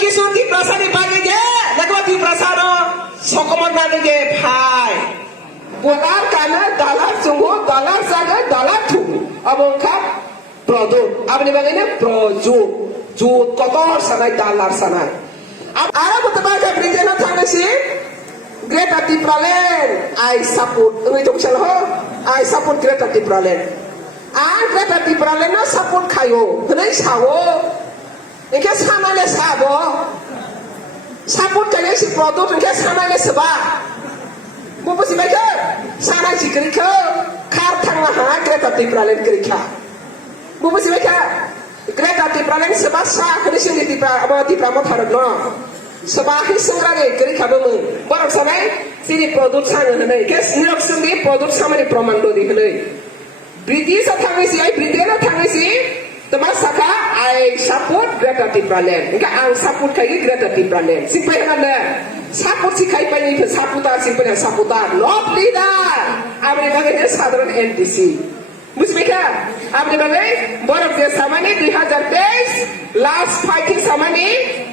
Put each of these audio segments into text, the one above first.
kisu ti prasari bagi je nakwa ti prasaro sokomor na je phai bolar kana dalar sungo dalar saga dalar thu abong kap produk apni bagine projut jut kotor sanai dalar sanai ara mutabaga brijena thangasi Greta Tipralen I support itu salah I support Greta Tipralen Greta Tipralen na support kayo henai sawo engke samane sabo support kayo si produk engke samane seba bubu si baca sana si kerika kar thanglah ha Greta Tipralen kerika bubu si baca Greta Tipralen seba sa henai si Tipra mo tharap no sebagai sengrage kerja kamu, baru sampai sini produk sana henai, kes nilok sendiri produk sama di promando di henai. British atang isi, Britain atang isi, teman saka I support Greta Tipralen, enggak ang support kayak Greta Tipralen, simple mana, support si kayak pani saputar simple yang saputar, not leader, Amerika ini saudara NDC. Musbika, आपने बताए बरफ के सामने 2023 last fighting सामने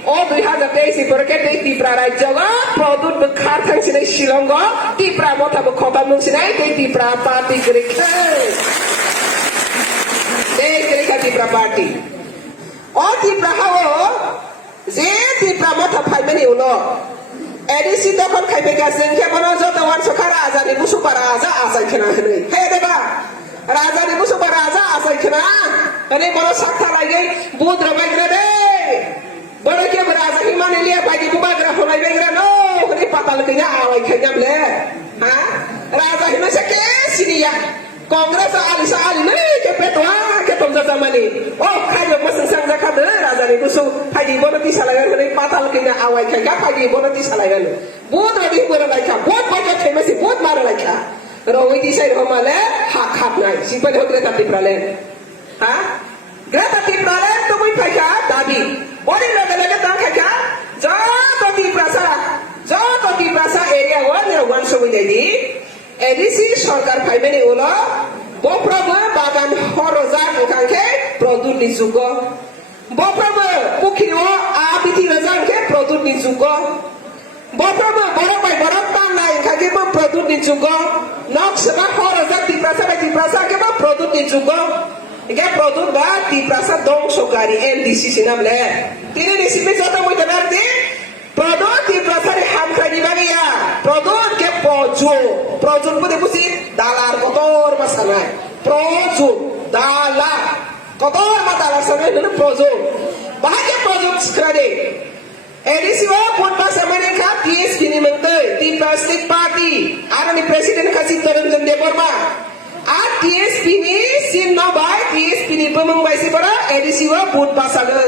और 2023 इपर के तीप्रा राज्य का प्रोडक्ट बखार थंग सिने शिलोंगो तीप्रा मोटा बखोटा मुंग सिने तीप्रा पार्टी करेगा तीप्रा पार्टी और तीप्रा हाओ जे तीप्रा मोटा फाइल में नहीं उलो एडिसी तो कौन खाई बेगा सेंखे बनो जो तो वन सुखारा आजा ने बुसु पर आजा आसा इतना है नहीं है देवा राजा ने मुझे राजा आशा इतना अरे बड़ा सख्ता लगे बहुत रवाई करे बड़ा क्या राजा ही माने लिया भाई बुबा ग्रह होना बेगरा नो अरे पता लगे ना आवाज़ खाया ले हाँ राजा ही में से कैसी निया कांग्रेस आलिसा आलि नहीं के पेटवा के तुम जब मनी ओ खायो मसन संग जखा दे राजा ने मुझे भाई बोलो तीस लगा अरे पता लगे ना आवाज़ खाया भाई बोलो तीस लगा लो बहुत रही बोलो लाइका बहुत भाई के में से बहुत मारो लाइका Rawi di saya rumah le hak hak naik. Simpan dia Greta Tipralen. Greta Tipralen tu pun pakai tadi. Boleh lagi tak pakai? Jauh di prasa area one so jadi. Edisi सरकार पाई में नहीं होला. Bopra bagan horozar bukan ke produk di juga. Bopra mungkin abiti razan ke produk di juga. Bopra barang tanah yang kaki produk di juga. Nak sebab horozar di prasa ke produk di juga. Ini produk di prasa dong sokari NDC sinam le. Tini di sini jatuh mau berarti produk di prasa di hamka di bagi ya. Produk ke projut pun dipusi dalar kotor masalah. Projut dalar kotor masalah sana itu projut. Bahagia projut sekali. Edisi pun pas Amerika TSP ni mentai, Tea Plastic Party. Ada ni presiden kasih turun jendela berma. TSP ni sim na baik, TSP ni pemengbai si bara. Edisi pun pas ada.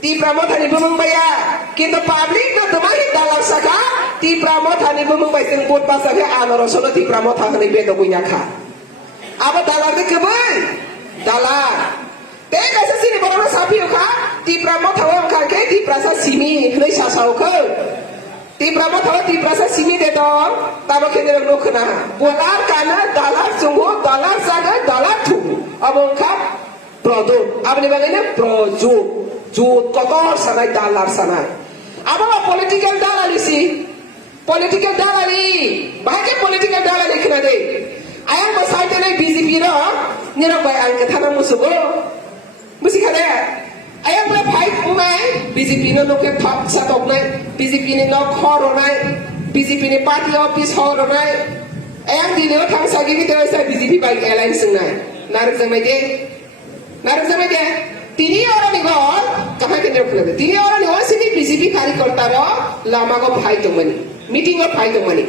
Tea Pramotha ni pemengbai ya. Kita public tu temai dalam saka. Tea Pramotha ni pemengbai sing pun pas ada. Anak Rasulullah Tea Pramotha ni bedo punya kah. Apa dalar ni kebai? Dalar. Tega sini bawa sapi uka. Tea Pramotha orang kaki Tea Prasa simi hendak sasau ke. Tea Pramotha Tea Prasa simi detong. Tahu kena nak kena. Bolar kana dalar sungguh dalar saga dalar tu. Abang kap produk. Apa ni bagainya projut. Jut kotor sanai dalar sanai. Abang political dalar isi. Political dalar ni. Bahagia political dalar ni kena deh. Ayam besar tu ni BJP lo. Ni nak bayar kata musuh. Mesti kena. Ayam pula fight umai. BJP ni nak ke top satok ni. BJP ni nak horor ni. BJP ni party office horor ni. Ayam di luar thang sagi kita rasa BJP baik alliance ni. Narik zaman je. Tini orang ni gor. Kah kita pula. Tini orang ni orang sini BJP kari korta ro. Lama ko fight tu mani. Meeting ko fight tu mani.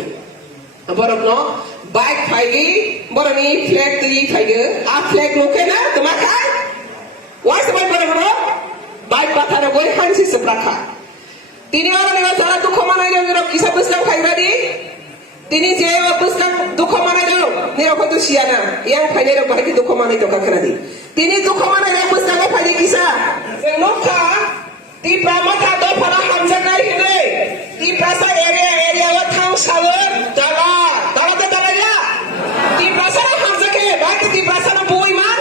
Borok no. Baik fight borok ni flag tu fight. Flag loke na. Temakai. Why sebab berapa? Baik patah nak boleh hansi seberapa. Tini orang ni masalah tu kau mana dia orang kisah besar kau tadi. Tini je besar tu kau mana dia? Ni orang tu siapa? Yang kau ni orang bagi tu kau mana itu kau kena di. Tini tu kau mana yang besar kau bagi kisah? Semuka di Pramotha tu pada hamzah naik ni. Di prasa area awak tahu sahaja dalam ya. Di prasa hamzah ke? Baik di prasa nak buat iman.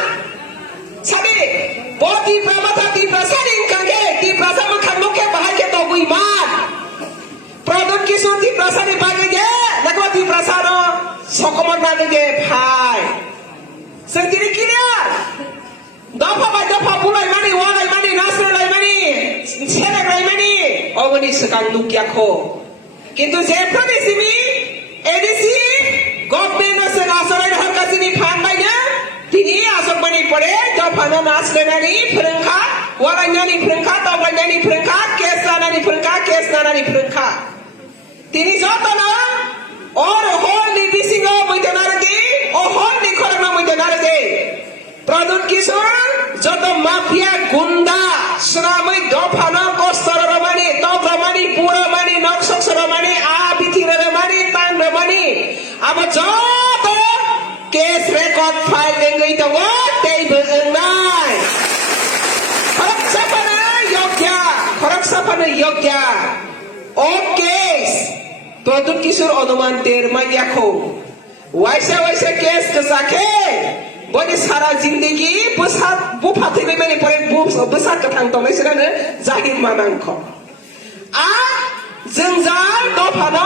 Sabi. Boti Pramotha di prasa ni kangge di prasa makan muke bahagia tu সকমর নাগে ভাই जों दिनै clear दफा bye दफा बुलायमानि वालायमानि नासयलायमानि सेलायलायमानि अबनि सिगां नुकियाखौ किन्तु जेफ्रानि सिमि ADC government जों आसरायनो हरगासिनो फानबायनो दिनै आसरमानि परे दफानो नासयनानै फोरोंखा वालायनानै फोरोंखा दावबायनानै फोरोंखा केस जानानै फोरोंखा केस जानानै फोरोंखा दिनै जतनो और हरनि बिसिङो मैदेनारदि ओ हरनि खरना मैदेनारदि प्रदुत किशोर जत माफिया गुन्डा श्रामै दफानो कस्तरमानि तग्रमानि पुरमानि नक्सरमानि आबिथिरमानि तानरमानि अब जत केस रेकर्ड फाइल देंगै दङ दैबो ओंनाय खरकसाफानो योग्य ओ केस प्रदुत किशोर अनुमान देरमायाखौ वाइसा वाइसा केस गजाखे बनि सारा जिंदगी बसात बुफाथैबाय माने परे बसात गोथां दंनायसोरानो जाहिर मानांख आ जोंजाल दफानो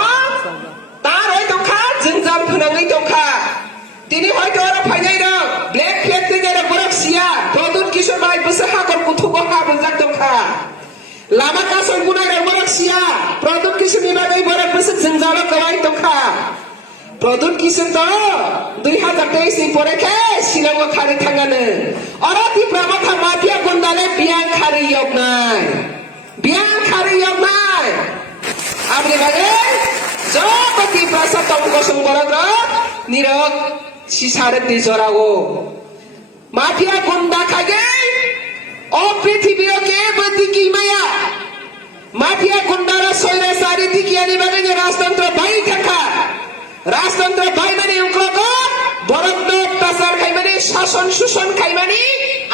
तारै दंखा जोंजाल फोनाङै दंखा दिनै हयथ' आरो फायनाय दं ब्लेक फ्लेग देगारा बरकसिया प्रदुत किशोर बाय बोसोर हागर कुथुबो हाबो जादोंखा लामा कासल गुनाय बरकसिया प्रदुत किशोरनि बागै बरक बोसोर जोंजाल गवाय दंखा प्रदुत किशोर तो 2023 नि परेखे शिलंआव खारि थांगानो अराति प्रमाथा माफिया गुन्डाले बियां खारि यगनाय आबनि बागै जपति प्रसाद तमगसं बरग्र निरक सिसारे दिजरागो माफिया गुन्डा खागे ओ पृथ्वीर के बदिकी माया माफिया गुन्डार सैरासारि दिकियानि बागै राजतन्त्र बाय थाखा राजतन्त्र बाय माने उक्लको बरकनो प्रसार खाइमानि शासन सुसन खाइमानि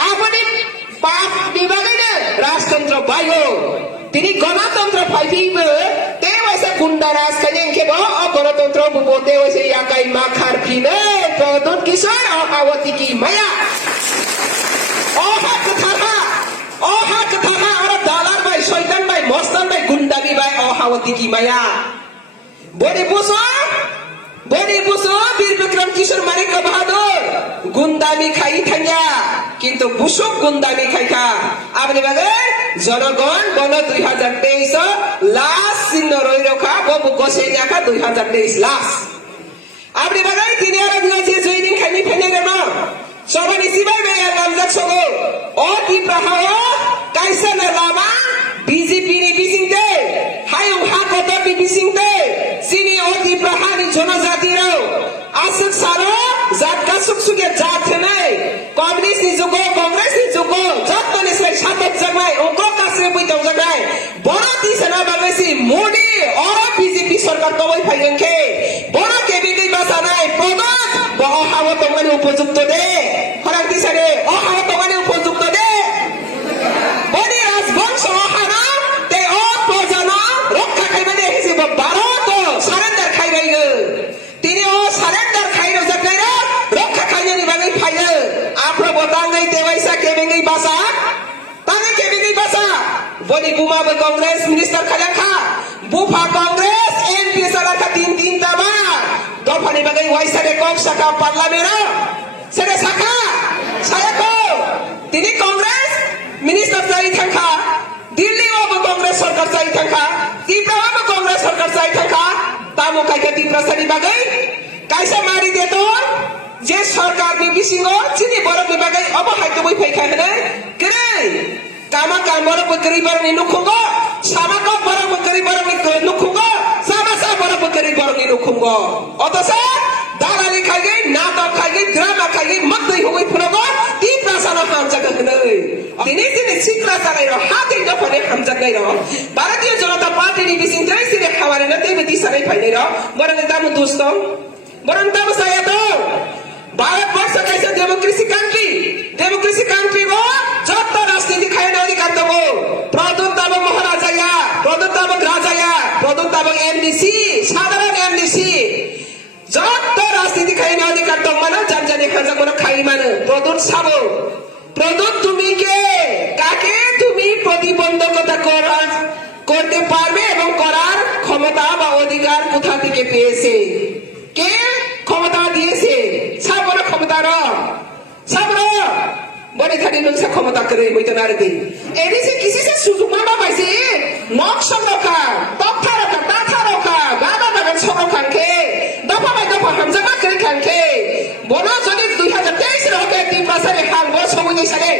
आफनि पाप बिबागैनो राजतन्त्र बायो तिनी गणतन्त्र फाइबिबो तेवासे गुन्डा राज खाइने केबो गणतन्त्र बुबो तेवासे याकाइ माखार फिने प्रदुत किशोर अहावती की माया ओहा कथाहा और दालार बाय शैतान बाय मस्तान बाय गुन्डाबी बाय अहावती की माया बड़ी बुसो वीर विक्रम किशोर मानिक बहादुर गुन्डामी खाई थांया किन्तु बुसुक गुन्डामी खाइखा आबनि बागै जनगण गण 2023 लास्ट सिन्न रइ रखा बबु गसेन्याखा 2023 लास्ट आबनि बागै दिनै आरो दिनै जे जयदिन खाइनि फैनाय दङ सबनि सिबाय बाय नामजाक सगो ओ दिप्राहायो काइसना लामा बीजेपी नि बिसिंते हायौ हाकतबि बिसिंते सिनि ओ दिप्राहानि जनजाति रौ आसक सारो जातका सुखसुखे जात थनाय कम्युनिस्ट नि जुगो कांग्रेस नि जुगो जत्तने से सातक जगनाय ओको कासे बुइदौ जगनाय बड़ दिसना बागैसि मोदी और बीजेपी सरकार कबै फाइगोनखे बड़ केबिकै बासानाय प्रदत बहावत माने उपयुक्त दे फराक दिसारे अहावत माने उपयुक्त दे बड़ी राजवंश अहाना ते ओ प्रजना रक्षा खाइमाने हिसिब भारत सारेन्डार खाइबायगो तिनी ओ सारेन्डार खाइनो जगनाय रक्षा खाइनानि बागै फाइयो आफ्रो बताङै देवाइसा केबिकै बासा ताङै केबिकै बासा बनि बुमाबो कांग्रेस मिनिस्टार खालाखा बुफा कांग्रेस एमपी साराखा तीन ताबा दफानि बागै वाइसारे कम साका पार्लामेन्ट सेरे साखा सायाको तिनी कांग्रेस मिनिस्टार जाय थांखा दिल्लीआवबो कांग्रेस सरकार जाय थांखा त्रिपुराआवबो कांग्रेस सरकार जाय थांखा तामो काइका त्रिपुरासानि बागै काइसा मारि देतो जे सरकारनि बिसिङो चिनि बरकनि बागै अब हायदोबै फैखा होनो केरै कामा कामर बकरी बरनि नुखुंगो सामाको बर बकरी बरनि नुखुंगो सामासा बर बकरी बरनि नुखुंगो अतसा दालाली खाइगे नाटक खाइगे ड्रामा खाइगे मक्दै हुबै फुरगो ती प्रासानो हामजाग होनै दिनै सिक्रा जानाय र हातै दफाने हामजागनाय र भारतीय जनता पार्टीनि बिसिंथै सिने खावारे न तेबे दिसानै फाइनै र बरन दामु दोस्तौ बरन दामु सायातो भारत वर्ष कैसे डेमोक्रेसी कंट्री हो जब राजनीति खाने अधिकार दबो प्रदुत दाबो महाराजा प्रदुत दाबो राजा प्रदुत दाबो एमडीसी साधारण एमडीसी जब राजनीति खाने अधिकार दो मानो जाने खाजा कोनो खाई मानो प्रदुत साबो प्रदुत তুমি কে কাকে তুমি প্রতিবন্ধকতা করতে পারবে এবং করার ক্ষমতা বা অধিকার কোথা থেকে পেয়েছে কে ক্ষমতা দিয়েছে সাবর ক্ষমতার সাবর বলে থাকি নংসা ক্ষমতা করে বইতে না রে এরি যে কিসি যে সুযোগ মামা পাইছে নকশা রখা তথা রখা তাথা রখা গাবা গাবা সরো খানকে দফা বাই দফা হামজামা করে খানকে বলো যদি 2023 রকে 3 বছরে হাল বড় সময় সালে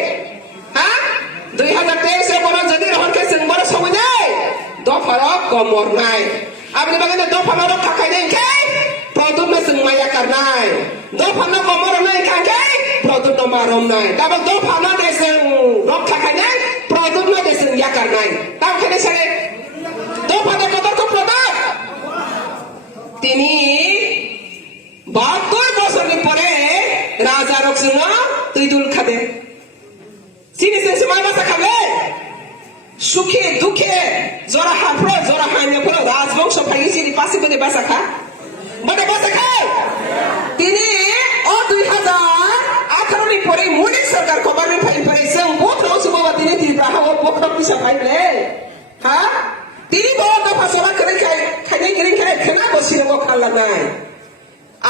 হ্যাঁ 2023 বড় যদি রহনকে সিং বড় সময় নেই দফার কমর নাই আপনি বাগানে দফার রক্ষা খাই নাই কে produk na sing maya karnai do phana komor nai khangai produk no marom nai tabak do phana de sing rokha khanai produk no de sing ya karnai taw khane sare do phana kotor ko produk tini 72 বছরের পরে রাজা রকসিংহ তুই দুল খাবে চিনি সে সময় বাসা খাবে সুখে দুঃখে জরা হাফড়ো জরা হাইনে ফলো রাজবংশ ফাইছি পাশে বলে বাসা খা বলে বাসা খায় তিনি 2018 ni পরে মোদি সরকার গভর্নমেন্ট ফাইল পাইছে বহুত রসুবা তিনি দিব্রাহ ও পক্ষক পিছা পাইলে হ্যাঁ তিনি বহুত দফা সভা করে খাই খানা বসিয়ে খালা নাই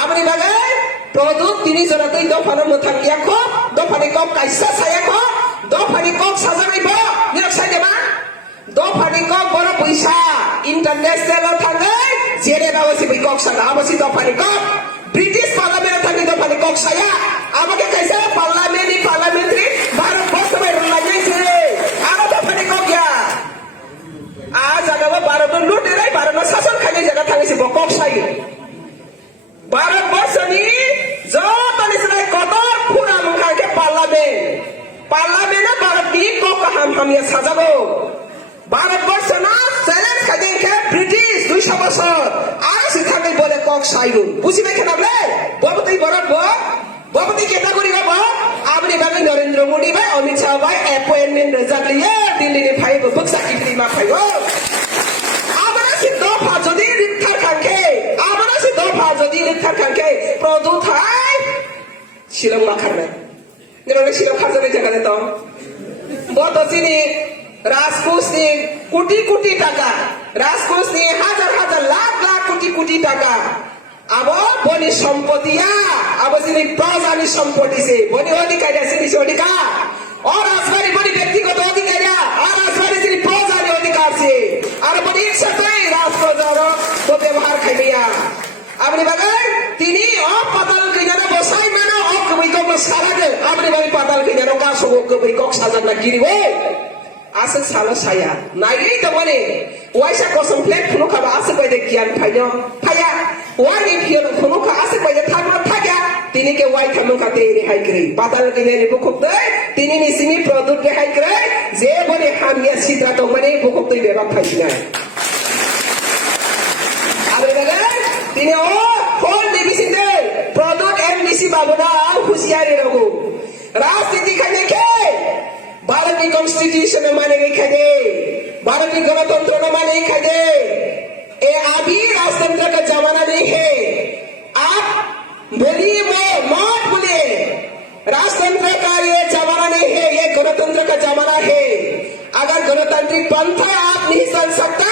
আপনি বাগাই প্রদুত তিনি জনাতেই দফানো মথাকিয়া খো দফানি কক কাইসা ছায়া খো দফানি কক সাজানাইব নিরক সাই দেবা দফানি কক বড় পয়সা ইন্টারন্যাশনাল থাঙ্গাই জেরে বাবসি বই কক সাগা আবসি দফানি কক ব্রিটিশ পার্লামেন্ট থাকি দফানি কক ছায়া আমাকে কাইসা পার্লামেন্টারি ভারত বর্ষ মে লাগাইছে আর দফানি কক গিয়া আজ আগাবা ভারত লুটেরাই ভারত শাসন খালি জায়গা থাকি কক ছাই ভারতবর্ষনি যত নিশ্চয় কত পুরা মুখাকে পার্লামেন্ট ভারতনি কক হামিয়া সাজাবো ভারতবর্ষ না চ্যালেঞ্জ খাইছে ব্রিটিশ 200 বছর আর সেখানে বলে কক সাইরু বুঝিবে কেন বলে ববতি বরব ববতি ক্যাটাগরি হব আপনি বাগে নরেন্দ্র মোদি ভাই অমিত শাহ ভাই অ্যাপয়েন্টমেন্ট রেজাল্ট লিয়ে দিল্লি ফাইব বক্সা কিপলি মা ফাইব আমরা সে দফা যদি রিক্ষা খাকে আমরা সে দফা যদি রিক্ষা খাকে প্রদুত হয় শিলং মা খাবে নেবে শিলং খাজনে জায়গা তো বত চিনি রাজকোষ নিয়ে কোটি কোটি টাকা রাজকোষ নিয়ে হাজার হাজার লাখ লাখ কোটি কোটি টাকা আবার বনি সম্পত্তিয়া আবার যিনি প্রজানি সম্পত্তি সে বনি অধিকারী আছে নিচে অধিকার और राजवाड़ी बड़ी व्यक्तिगत अधिकार और राजवाड़ी যিনি প্রজানি অধিকার আছে আর বনি একসাথে রাজপ্রজার তো ব্যবহার খাইবিয়া আপনি বাগান তিনি পাতাল কিনারে বসাই মানে কবই কক সারাগে আপনি বাড়ি পাতাল কিনারে কাশো কবই কক সাজান না গিরিব আসে সালো সায়া নাইই তো বলে ওয়াইসা কসম প্লেট ফুলো খাবা আসে কইদে কিয়ান ফাইনো ফায়া ওয়ানি ফিয়ন ফুলো খা আসে কইদে থাকবা থাকা তিনি কে ওয়াই খামু খাতে রেহাই করে পাতাল কিনারে বুকুক দে তিনি নিসিনি প্রদুত রেহাই করে যে বলে হামিয়া সিদ্রা তো মানে বুকুক দই বেবা খাইছি না আরে দাদা তিনি ও ফোন দিবিছিতে প্রদুত এমডিসি বাবুরা হুঁশিয়ারি রগু রাজনীতি খানে কে भारतीय कॉन्स्टिट्यूशन माने गई खदे भारतीय गणतंत्र न माने खदे ये अभी राजतंत्र का जमाना नहीं है आप बोलिए मत बोलिए राजतंत्र का ये जमाना नहीं है ये गणतंत्र का जमाना है अगर गणतांत्रिक पंथा आप नहीं चल सकता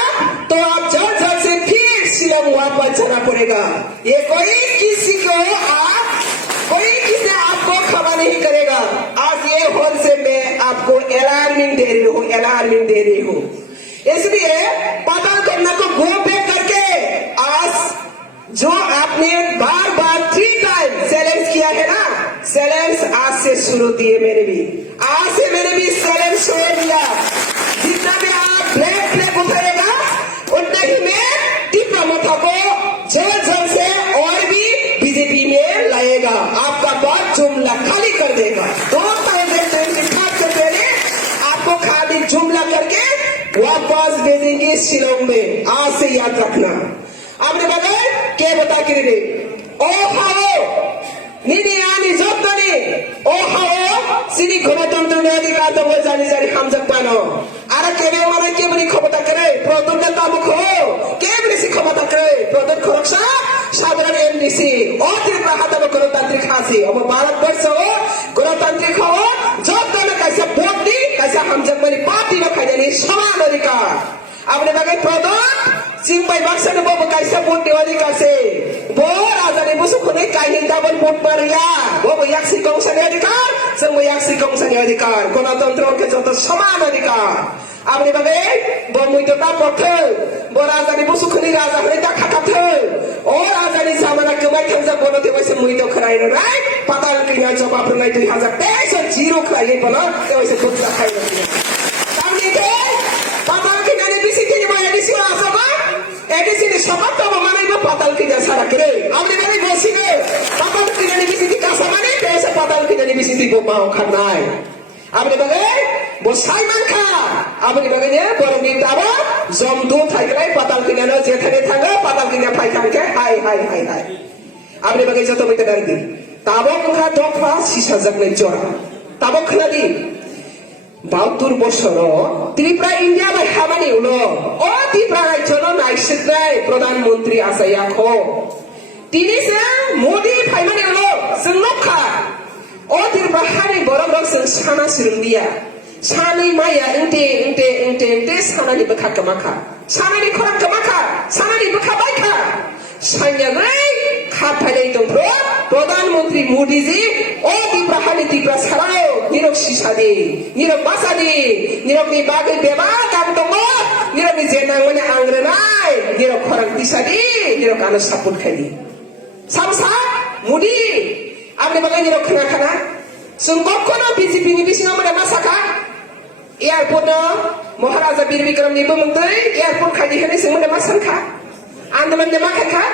तो आप जल्द से फिर शिलोंग वापस जाना पड़ेगा ये कोई किसी आपको खबर नहीं करेगा आज ये होल से मैं आपको अलार्मिंग दे रही हूँ इसलिए पता करना को गो बैक करके आज जो आपने बार 3 टाइम चैलेंज किया है ना चैलेंज आज से शुरू दिए आज से मैंने भी चैलेंज छोड़ दिया जितना भी आप ब्लैक उठाएगा उतना ही मैं तीव्र मथा को जल्द से और भी बीजेपी में लाएगा आपका बहुत जुमला खाली कर देगा 2025 से पहले आपको खाली जुमला करके वापस भेजेंगे शिलोंग में आज से याद रखना आपने बताया क्या बता के रे ओ हाओ निनी आनी जोतनी ओ हाओ सिनी गणतंत्र ने अधिकार तो वो जानी हम जब पानो आरा केरे माने के बनी खबरता करे प्रदुत तामुख हो के बनी सी खबरता करे प्रदुत खरक्षा সাধারণ এমডিসি অতিরিক্ত হাতানো গণতান্ত্রিক হাসি আমার ভারতবর্ষ গণতান্ত্রিক হওয়া যত কাছে ভোট দি কাছে হামজাক মানে পার্টি না খাইনি সমান অধিকার আপনি বাগে প্রদুত Jingbai baksa na bobo kaisa bot diwali kasi. Bo raja ni busuk kunay kainin double bot Maria. Bobo yaksi kong sa adhikar, sang yaksi kong sa adhikar. Gণতন্ত্র ke joto saman adhikar. Abni bagay, bo muy to tapok thel. Bo raja ni busuk kunay raja kunay takhakat thel. O raja ni samana kumay khamsa bono te waise muy to kharai na right. Patal kina job apnai 2000 peso zero kharai bono te waise khutsa khai na. Tamni ke patal kina ni bisi ke ba edisi asa ba. Edisi ni sabat to manai ba patal kina sara kre. Abni bagay bosi ke patal kina ni bisi ka samane te patal kina ni bisi bo mau khanai. Abni bagay bosai manka. Abni bagay ne borong ni taba zom do thaikai patal kina no jethane thanga patal kina phai thangke hai. Abni bagay joto mai tadari di. Tabok kha dokfa sisa jagnai jor. Tabok khladi. 72 বছর Tripura India by Hamani উলো ও ত্রিপুরা রাজ্যর নাইসিদ্রাই প্রধানমন্ত্রী আছে ইয়াখো তিনি সে মোদি ফাইমানি উলো जों লক্ষা ও ত্রিপুরা হারি বরং जों সানা সিরুমিয়া সানাই মায়া এন্টে সানানি বখা কমাখা সানানি খরাক কমাখা সানানি বখা বাইখা সাইয়াই খাফাইলাই দংপ্র প্রধানমন্ত্রী মোদিজি ও ত্রিপুরা হারি Tripura সারাও নিরক সিসাদি নিরক বাসাদি নিরক ni bagai beba kam tongo nirak ni jenang mane angrenai nirak khorang tisadi nirak ana saput khali samsa mudi amne bagai nirak khana sungkok kono BJP ni bisingo mane masaka airport Maharaja Bir Bikram ni bumungtei airport khadi hene sing mane masanka आंदोलन जमा खा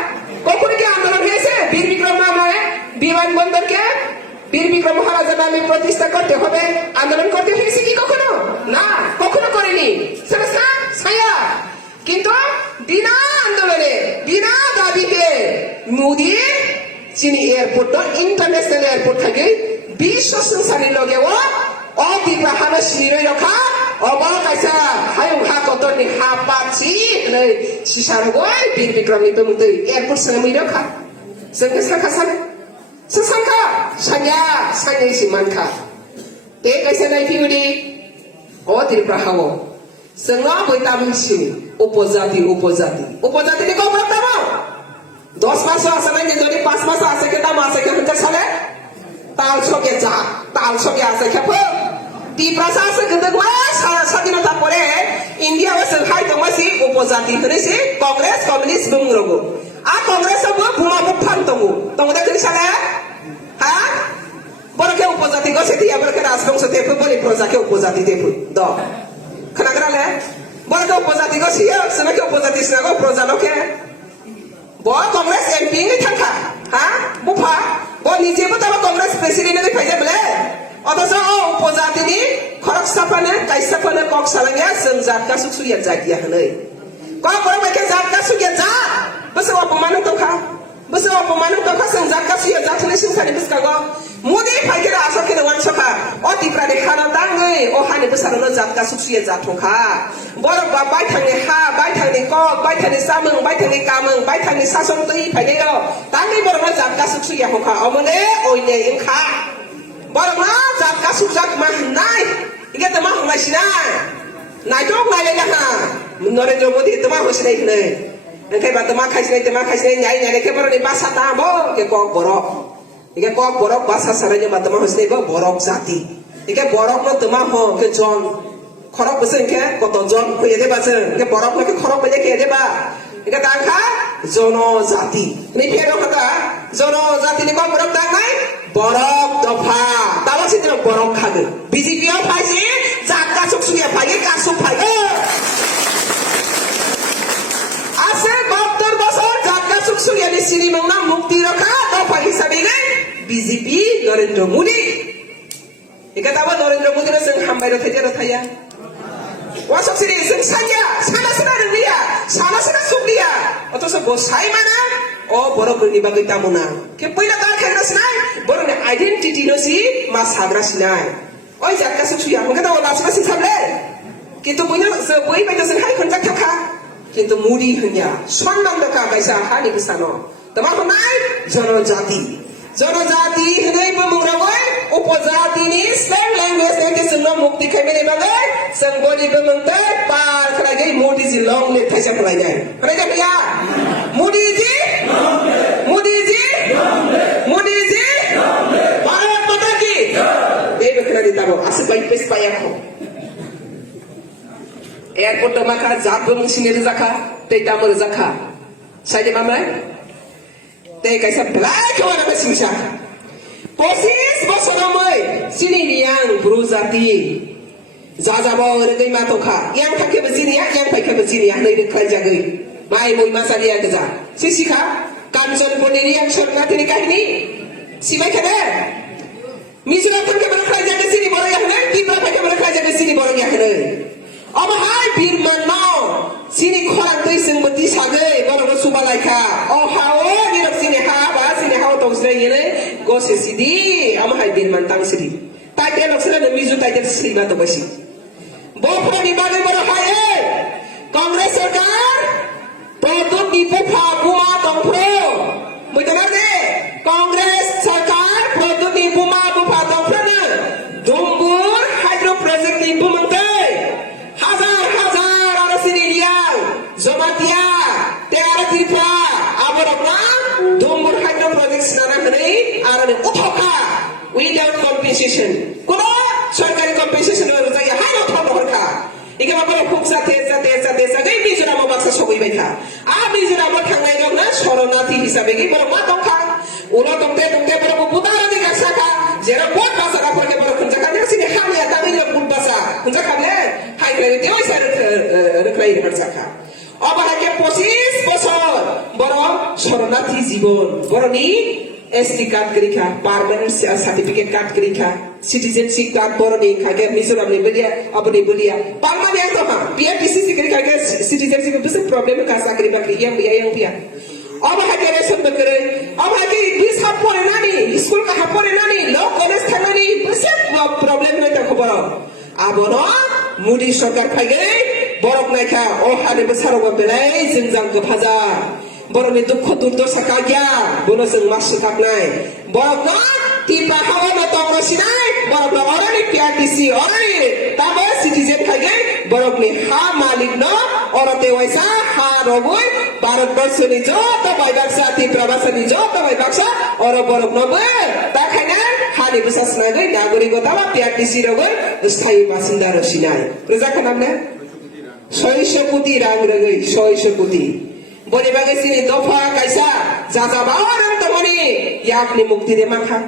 कखनो के आंदोलन হয়েছে বীর বিক্রম নামে বিমানবন্দরকে বীর বিক্রম মহারাজের নামে প্রতিষ্ঠা করতে হবে আন্দোলন করতে হয়েছে কি কখনো না কখনো করেনি সেটা ছায়া কিন্তু বিনা আন্দোলনে বিনা দাবিতে মোদি চিনি এয়ারপোর্ট ইন্টারন্যাশনাল এয়ারপোর্ট থেকে বিশ্ব সংসারের লগেও অতিগ্রা হানা সিরে রাখা অবাক কাইসা হায়ং হা কতনি হা পাছি नै সিসারগয় বীর বিক্রমনি বমুতে এয়ারপোর্ট সঙ্গে রাখা সঙ্গে সাখাসান সসংখা সাnya simanka te kaisa nai piudi o Tripura hawo sengla boitamsi opozati ni ko bertama 10 মাস আছে না যদি 5 মাস আছে কে দাম আছে কে হতে সালে তাল ছকে আছে খেপো ত্রিপুরা আছে কিন্তু স্বাধীনতা পরে ইন্ডিয়া ওসে হাই তোমাসি উপজাতি করেছে কংগ্রেস কমিউনিস্ট বংরগো আ কংগ্রেস বো বুমা বুফান তমু দেখি সালে হ্যাঁ বরকে উপজাতি গছে দিয়া বরকে রাজবংশ তেপু বলি প্রজাকে উপজাতি তেপু দ খনাগরালে বরকে উপজাতি গছিয়া সনকে উপজাতি সনগো প্রজা লোকে ব কংগ্রেস এমপি নি থাকা হ্যাঁ বুফা ব নিজেবো তব কংগ্রেস প্রেসিডেন্ট নি ফাইজে বলে অথচ উপজাতি নি খরক সাফানে কাইসাফানে কক সালাঙ্গা जों জাতকা সুসুয়া জাতিয়া হनै ক বড় বাইকে জাতকা সুয়া যা বসে অপমান তখা বসে অপমান তখা जों জাতকা সুয়া জাতনে সিংসানি বিসকাগো মোদি ফাইকে আসাকে ওয়ান সখা ও ত্রিপুরা নি খানা দাঙ্গৈ ও হানি বসারনো জাতকা সুসুয়া জাতখা বড় বাই থাংনি হা বাই থাংনি কক বাই থাংনি সামং বাই থাংনি কামং বাই থাংনি শাসন তৈ ফাইনেও দাঙ্গৈ বড় জাতকা সুসুয়া হখা অমনে ওইনে ইনখা বড় মা জাতকা সুজাক মা নাই ইগে তোমা হমাইছিনাই নাইটক নাইলে না নরেন্দ্র মোদি তোমা হইছিনাই হनै এখাই বা তোমা খাইছিনাই ন্যায় কে বড় নি বাসা তাবো কে কক বড় ইগে কক বড় বাসা সারানি বা তোমা হইছিনাই বড় জাতি ইগে বড় ন তোমা হ কে জন খরক বসেন কে কত জন হইয়ে দেবা जों কে বড় কে খরক বলে কে দেবা ইগে দাঙ্খা জনজাতি নি ফেরো কথা জনজাতি নি কক বড় দাঙ্গাই বরক দফা তাও সিদ্র বরক খাগে বিজেপিও ফাইছে জাতকা সুকসুয়া ফাইগে কাসু ফাইগে আছে 72 বছর জাতকা সুকসুয়া নি সিনিমংনা মুক্তি রক্ষা দফা হিসাবে নাই বিজেপি নরেন্দ্র মোদি একা তাও নরেন্দ্র মোদি রে जों হামবাইর থাইয়া থাইয়া ওয়াসক সিরি जों সানা রিয়া সানা সুকরিয়া অথচ বসাই মানা ও বড় বনি বাগৈ তামুনা কে পয়লা তা খাইরাস নাই বড় নি আইডেন্টিটি নসি মা সাগ্রাস নাই ওই জাতকা সুসুয়া মকে তা লাসনা সি সাবলে কিন্তু বইনা বই বাইতে जों হাই খনজাক থাকা কিন্তু মুদি হইয়া সম্মান দকা বাইসা হানি বিসানো তোমা নাই জনজাতি হनै বমুরা ওই उपजाति नि slang language ne sungno mukti khaimani bagai sangboni bemengtai par khlai modi ji long le thaisa khlai nai khlai ja ya modi ji bharat mata ki ei bekhala ditabo ase bai pes paya kho airport maka jabung sinir zakha tei tamur zakha saide mamai tei kaisa black ora besimsa 25 বছরमै सिनि नियां ब्रुजाति जाजाबो ओरै मा तखा यां थाखे बसिनिया यां फाइखे बसिनिया नै रेखाय जागै माइ मुइ मासालिया गजा सिसिखा कामचनपुरनि यां सरनाथिनि काहिनी सिबाय खादे मिजोराम थाखे रेखाय जागै सिनि बरो याहने तिब्रा फाइखे रेखाय जागै सिनि बरो याहने अब हाय बिरमनो सिनि खरां दै जोंबति सागै बरो सुबालायखा अ हाओ निरब सिनि हा बा सिनि हाओ तौसरे यने गोसे सिदि अब हाय बिरमन तां सिदि ताइ दे लक्सरा न मिजु ताइ दे सिमा तो बसि बोफोरनि बागै बरो हाय कांग्रेस सरकार प्रदुत निपुफा बुमा दंफ्रो मुइतनार दे कांग्रेस सरकार प्रदुत निपुमा बुफा दंफ्रो न दुम्बुर हाइड्रो प्रोजेक्ट नि बुमंगै हजार आरो सिनि लियां जमातिया तेरा त्रिपुरा आबरकना दुम्बुर हाइड्रो प्रोजेक्ट नाना हनै आरो उठका without compensation কোনো সরকারি কম্পেনসেশন রজাই হাই রকম হরকা ইকে বাবরে খুব সাথে সাথে মিজোরাম বাক্সা সবই বাইখা আ মিজোরাম থাঙ্গাই দং না শরণার্থী হিসাবে কি বড় মা দংখা উলো দংতে বড় বুদার দি গাছাকা যেরা বহুত বাসা কাপড়কে বড় খুনজাকা নেসিনি হামিয়া তামিল বুট বাসা খুনজাকা নে হাই ক্লাই দেওই সার রখলাই হরজাকা অবহাকে 25 বছর বড় শরণার্থী জীবন বড়নি ST card kerika, permanent certificate card kerika, citizenship card boroni kage mizoram ni belia, aboni belia. Permanent to ha, PRTC kerika kage citizenship bisa problem ka sakri bakri yang biya. Aba hake reson bakre, aba hake bis hapore nani, school ka hapore nani, law college thanani bisa problem na ta khobor. Abono mudi sarkar kage borok naikha o hane besaro belai jingjang gephajar. बरनि दुख दुर्दशा कागिया बोनो जों मासि थाबनाय बरनो तिपा हावा तंगसिनाय बरनो अरनि PRTC अरनि ताबे citizen खागे बरकनि हा मालिक न अरते वैसा हा रगुय भारतवर्षनि जत बायबाक्सा तिप्रा भाषानि जत बायबाक्सा अर बरक नबे ताखायना हानि बसासनागै नागरिकता बा PRTC रगुय स्थायी बासिन्दा रसिनाय रोजा खानामने 600 कोटी रां रगै 600 कोटी बने बागे सिनि दफा कायसा जाजा बारं तमनि याकनि मुक्ति दे माखा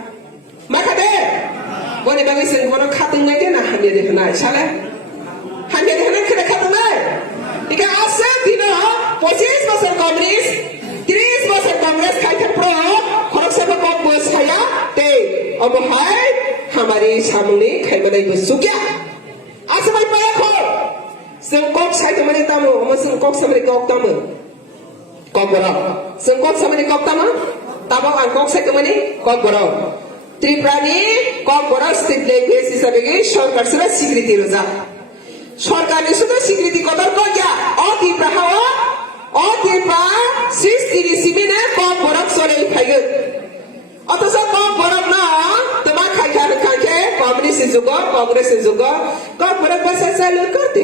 दे बने बागे सिनि बनो खातंनाय दे ना हान्ने दे हनाय साले हान्ने दे हनाय खोना खातंनाय इका आसे दिनो 25 বছর কংগ্রেস 30 বছর কংগ্रेस खायथार प्रो खरकसाबा कम बस हाया ते अब हाय हमारी सामने खायमानाय बसुक्या आसबाय पायाखो जों कक सायतमानि तामो जों कक सामने कक तामो kok borok sengkok sama ni kok tama tabak angkok saya kemana kok borok Triprani kok borok state language hisabe ge সরকার sura স্বীকৃতি roza সরকারি শুধু স্বীকৃতি কদর কইয়া অতিপ্রা সৃষ্টি সিমিনে কক borok সরে খাইগে অথচ কক borok না তোমার খাইখা খাইখে কমিউনিস্ট যুগ কংগ্রেস যুগ কক borok ভাষা চালু করতে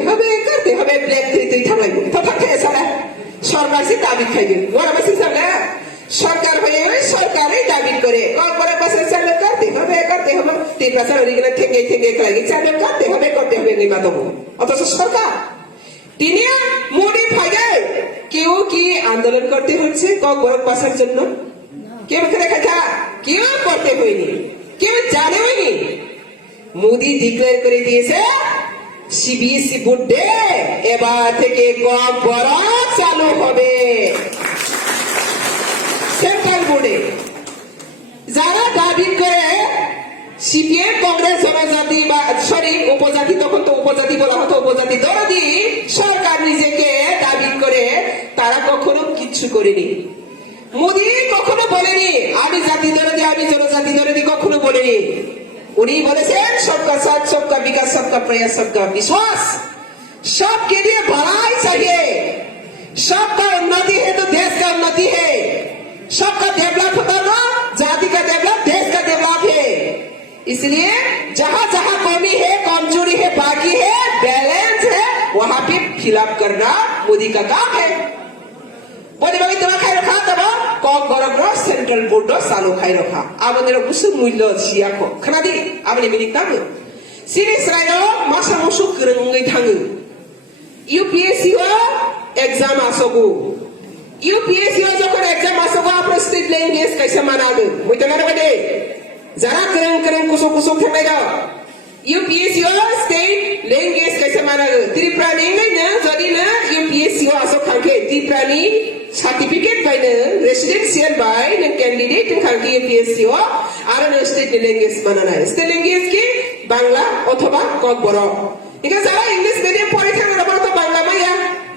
হবে ব্ল্যাক তুই থামাই তো থাকে সালা সরকার সে দাবি খাইবে ওরা বেশি সামনে সরকার হয়ে সরকারই দাবি করে কর্পোরেট বাসে চালু করতে হবে তিন বছর ওইগুলো থেকে লাগে চালু করতে হবে নিমাতব অথচ সরকার তিনি মোদি ফাইগে কেউ কি আন্দোলন করতে হচ্ছে কর্পোরেট বাসের জন্য কেউ দেখা কেউ করতে হয়নি কেউ জানে হয়নি মোদি ডিক্লেয়ার করে দিয়েছে CBSE বোর্ড ডে এবার থেকে কম বড় চালু হবে সেন্ট্রাল বোর্ডে যারা দাবি করে সিপিএম কংগ্রেস জনজাতি বা সরি উপজাতি তখন তো উপজাতি বলা হতো উপজাতি দরদি সরকার নিজেকে দাবি করে তারা কখনো কিছু করেনি মোদি কখনো বলেনি আমি জাতি দরদি আমি জনজাতি দরদি কখনো বলেনি উনি বলেছেন सबका साथ सबका विकास सबका प्रयास सबका विश्वास सबके लिए भलाई चाहिए सबका उन्नति है तो देश का उन्नति है सबका डेवलप होता ना जाति का डेवलप देश का डेवलप है इसलिए जहां जहां कमी है, कमजोरी है, बाकी है, बैलेंस है, वहां पे फिलअप करना मोदी का काम है। बोले बाबी तुम्हें खाई रखा तब कौन गौरव सेंट्रल बोर्ड सालो खाई रखा अब मेरा गुस्सा मूल्य सिया को खाना दी आपने मिली तब सीरीज रायो मासा मुसु करंगै थांगो यूपीएससी एग्जाम आसोगो यूपीएससी जखन एग्जाम आसोगो आपने स्टेट लैंग्वेज कैसे मानागो मुझे ना बदे जरा करंग करंग कुसो कुसो खेमाय दा यूपीएससी स्टेट लैंग्वेज कैसे मानागो त्रिपुरा लैंग्वेज ना जदि ना यूपीएससी आसो खांखे त्रिपुरानि सर्टिफिकेट बायनो रेसिडेंशियल बाय नों कैंडिडेट नों खांखे यूपीएससी आरो नों स्टेट लैंग्वेज मानानाय स्टेट लैंग्वेज की बांग्ला अथवा কক बर इनका सारा इंग्लिश मीडियम पढ़े थे मेरा तो बांग्ला में या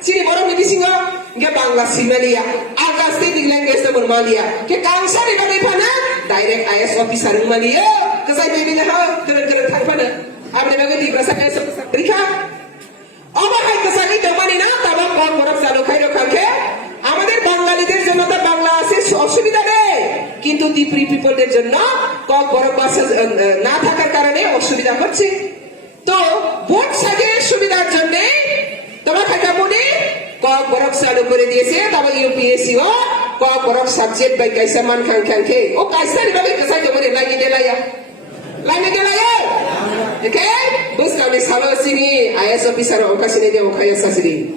सिरी बरो मिली सिंगा इनके बांग्ला सीमा लिया आगा स्टेट लैंग्वेज तो बरमा लिया के कांसा ने बने पाना डायरेक्ट आईएएस ऑफिसर में लिया कैसा बेबी ने हाँ करन करन थाक पाना आपने मेरे को दिवसा कैसे रिखा अब हाय कैसा नहीं दमानी ना तब কক বরক চালু খাই রখার কে আমাদের বাঙালিদের জন্য তো বাংলা আছে অসুবিধা নেই কিন্তু ত্রিপুরি পিপলদের জন্য কক বরক ভাষা না থাকার কারণে অসুবিধা হচ্ছে তো ভোট সাজের সুবিধার জন্য তোমার থাকা মনে কক বরক চালু করে দিয়েছে তবে UPSC cock Borok subject by কাইসা মান খান খান খে ও কাইসা নিবাবে কাইসা জমরে লাগি দেলায়া oke bus kami salah sini ayah officer oka sini dia okaya sasiri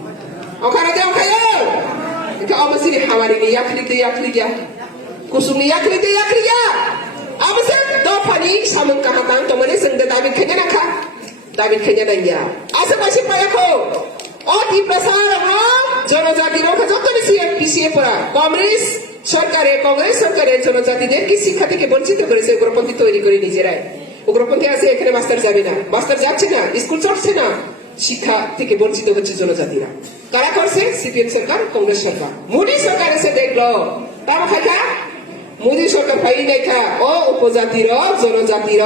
okara dia okaya ke apa sini hamari ni yakli dia kusum ni yakli dia apa sih dopani samung kahatang tomane sengda David kenya nakha David kenya nanya asa masih payako অতি প্রসারণ জনজাতির যত বেশি পিছিয়ে পড়া কংগ্রেস সরকারের জনজাতিদেরকে শিক্ষা থেকে বঞ্চিত করেছে উগ্রপন্থী তৈরি করে নিজেরাই উগ্রপন্থী আছে এখানে মাস্টার যাবে না মাস্টার যাচ্ছে না স্কুল চলছে না শিক্ষা থেকে বঞ্চিত হচ্ছে জনজাতিরা কারা করছে সিপিএম সরকার কংগ্রেস সরকার মোদী সরকার এসে দেখলো তার খাইকা মোদী সরকার ফাই দেখা ও উপজাতির জনজাতির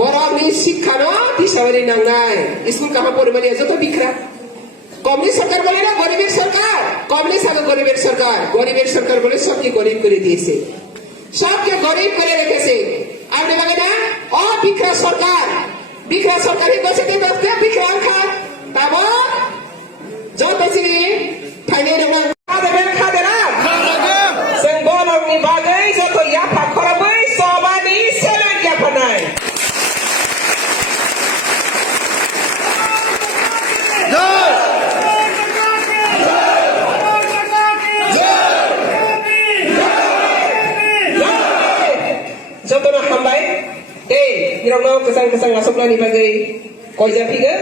বড় শিক্ষা ন হিসাবে নাংনাই স্কুল কামা পরিমাণে যত বিক্রা কমিউনিস্ট সরকার বলে না গরিবের সরকার কমিউনিস্ট আগে গরিবের সরকার বলে সবকে গরিব করে দিয়েছে সবকে গরিব করে রেখেছে আপনি লাগে না বিক্রা সরকারি বসে দিয়ে বসতে বিক্রা খা তাব যত সিনি ফাইনে রঙ খাদে না जों बर'नि बागै যত याफा खराबै सबानि सेलेन याफानाय Contohnya hambai, irang kesang asok ni bagai koi japi ke,